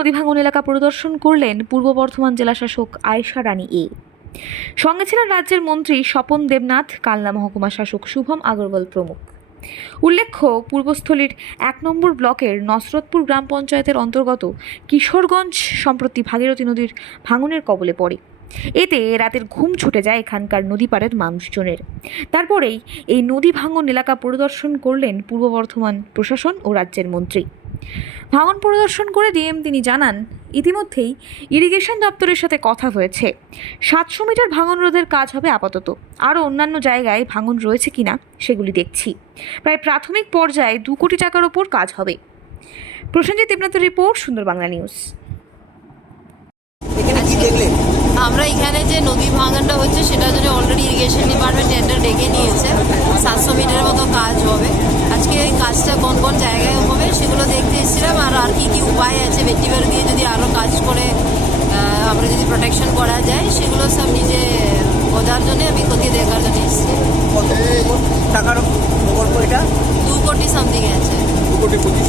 নদী ভাঙন এলাকা পরিদর্শন করলেন পূর্ব বর্ধমান জেলাশাসক আয়েশা রানী এ। সঙ্গে ছিলেন রাজ্যের মন্ত্রী স্বপন দেবনাথ, কালনা মহকুমা শাসক শুভম আগরওয়াল প্রমুখ। উল্লেখ্য, পূর্বস্থলীর এক নম্বর ব্লকের নসরতপুর গ্রাম পঞ্চায়েতের অন্তর্গত কিশোরগঞ্জ সম্প্রতি ভাগীরথী নদীর ভাঙনের কবলে পড়ে। এতে রাতের ঘুম ছুটে যায় এখানকার নদী পাড়ের মানুষজনের। তারপরেই এই নদী ভাঙন এলাকা পরিদর্শন করলেন পূর্ব বর্ধমান প্রশাসন ও রাজ্যের মন্ত্রী। ভাঙন পরিদর্শন করে ডিএম তিনি জানান ইতিমধ্যেই ইরিগেশন দপ্তরের সাথে কথা হয়েছে। সাতশো মিটার ভাঙন রোধের কাজ হবে আপাতত। আরও অন্যান্য জায়গায় ভাঙন রয়েছে কিনা সেগুলি দেখছি। প্রায় প্রাথমিক পর্যায়ে দু কোটি টাকার ওপর কাজ হবে। প্রসেনজিৎ দেবনাথের রিপোর্ট সুন্দর বাংলা নিউজ। আমরা এখানে যে নদী ভাঙনটা হচ্ছে সেটার জন্য অলরেডি ইরিগেশন ডিপার্টমেন্ট টেন্ডার ডেকে নিয়েছে সাতশো মিটারের মতো কাজ হবে। আজকে এই কাজটা কোন কোন জায়গায় করা যায় সেগুলো সব নিজে বোঝার জন্য আমি ক্ষতি দেখার জন্য এসেছি। কত টাকার প্রকল্প এটা? দু কোটি সামথিং আছে। দু কোটি পঁচিশ